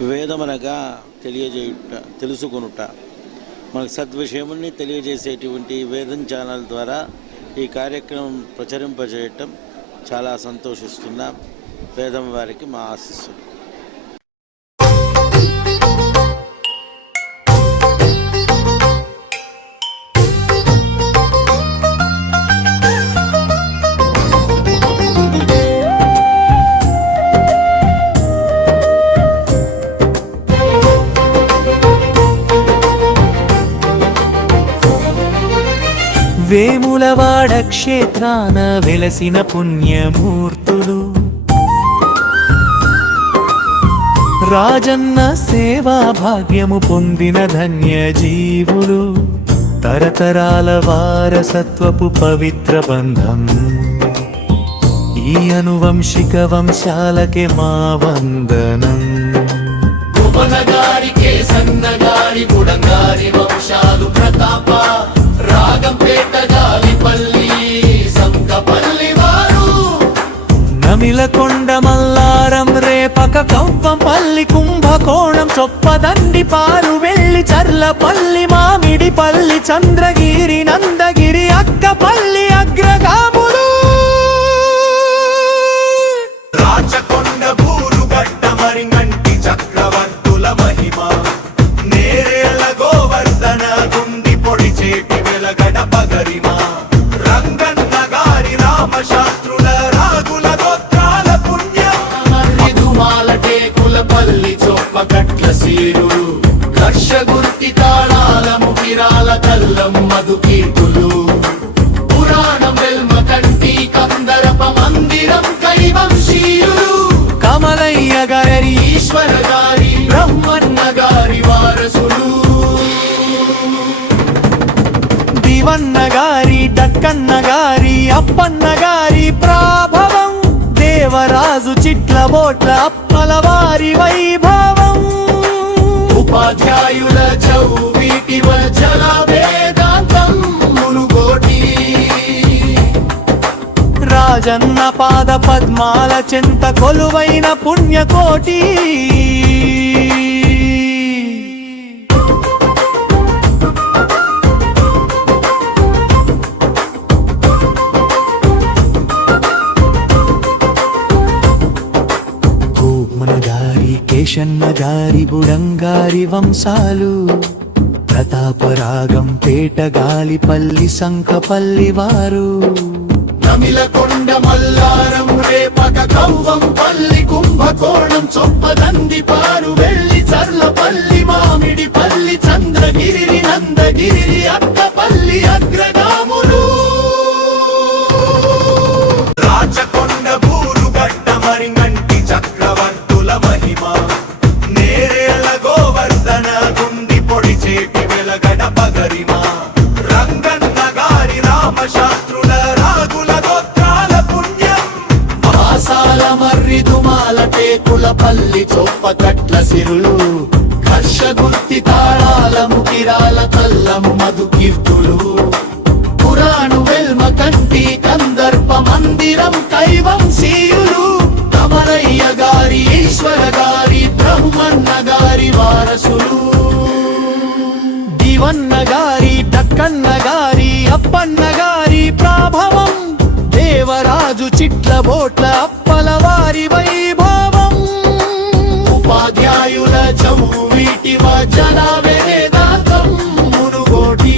వేదమనగా తెలియజేయుట, తెలుసుకొనుట, మనకు సద్విషయముని తెలియజేసేటువంటి వేదం ఛానల్ ద్వారా ఈ కార్యక్రమం ప్రచురింపజేయటం చాలా సంతోషిస్తున్నాం. వేదం వారికి మా ఆశీస్సులు. వేములవాడ క్షేత్రాన వెలసిన పుణ్యమూర్తులు, రాజన్న సేవా భాగ్యము పొందిన ధన్య జీవులు, తరతరాల వారసత్వపు పవిత్ర బంధం. ఈ అనువంశిక వంశాలకే మా వందనం. ఉపనగారికే సన్నగారి బుడంగారి వంశాలు ప్రతాప రాగంపేట గాలిపల్లి సంకపల్లి వారు, నమిలకొండ మల్లారం రేపక కవ్వంపల్లి కుంభకోణం చొప్పదండి పాలు వెళ్ళి చర్లపల్లి మామిడిపల్లి చంద్రగిరి నందగిరి అక్కపల్లి అగ్రగాములు, రాచకొండ బూరుగడ్డ మరింగంటి చక్రవర్తుల మహిమ, నేరేళ్ల గోవర్ధన గుండి పొడి చేటి వెలగడ పగరిమ, రంగన్న గారి రామశాస్త్రుల రాగుల గోత్రాల పుణ్యం, మరిదుమాల టేకుల పల్లి చొప్పకట్ల సీరులు, హర్షగుర్తి తాళాల ముగిరాల కల్లం మధుకీర్తులు, పురాణం వెల్మ కంటి కందరప మందిరం కైవంశీయులు, కమలయ్య గారి ఈశ్వర గారి బ్రహ్మన్న గారి వారసులు, దివన్న గారి డక్కన్న గారి అప్పన్న గారి ప్రాభవం, దేవరాజు చిట్ల బోట్ల అప్పల వారి వైభవం, ఉపాధ్యాయుల చౌవీటి వచల వేదాంతం మునుగోటి, రాజన్న పాద పద్మాల చెంత కొలువైన పుణ్యకోటి. గోమన గారి కేశన్న గారి బుడంగారి వంశాలు, ప్రతాపరాగం పేట గాలిపల్లి సంకపల్లి వారు, నమిలకొండ మల్లారం రేపక కవ్వంపల్లి కుంభకోణం చొప్పదండి పారు వెళ్ళి చర్లపల్లి మామిడిపల్లి చంద్రగిరి నందగిరి అక్కపల్లి అగ్రగాములు, రాచకొండ బూరుగడ్డ మరింగంటి చక్రవర్తుల మహిమ, నేరేళ్ల గోవర్ధన గుండి పొడి చేటి వెలగడ పగరిమ, రంగన్న గారి రామశాస్త్రుల రాగుల గోత్రాల పుణ్యం, వాసాల మర్రిదుమాల టేకుల పల్లి చొప్పకట్ల సిరులు, హర్షగుర్తి తాళాల ముగిరాల కల్లం మధుకీర్తులు, పురాణు వెల్మ కంటి కందర్ప మందిరం కైవంశీయులు, కమలయ్య గారి ఈశ్వర గారి బ్రహ్మన్న గారి వారసులు, దివన్న గారి డక్కన్న గారి అప్పన్న గారి ప్రాభవం, దేవరాజు చిట్ల బోట్ల అప్పల వారి వైభవం, ఉపాధ్యాయుల చౌవీటి వచల వేదాంతం మునుగోటి,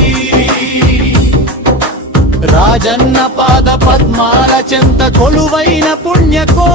రాజన్న పాద పద్మాల చెంత కొలువైన పుణ్యకో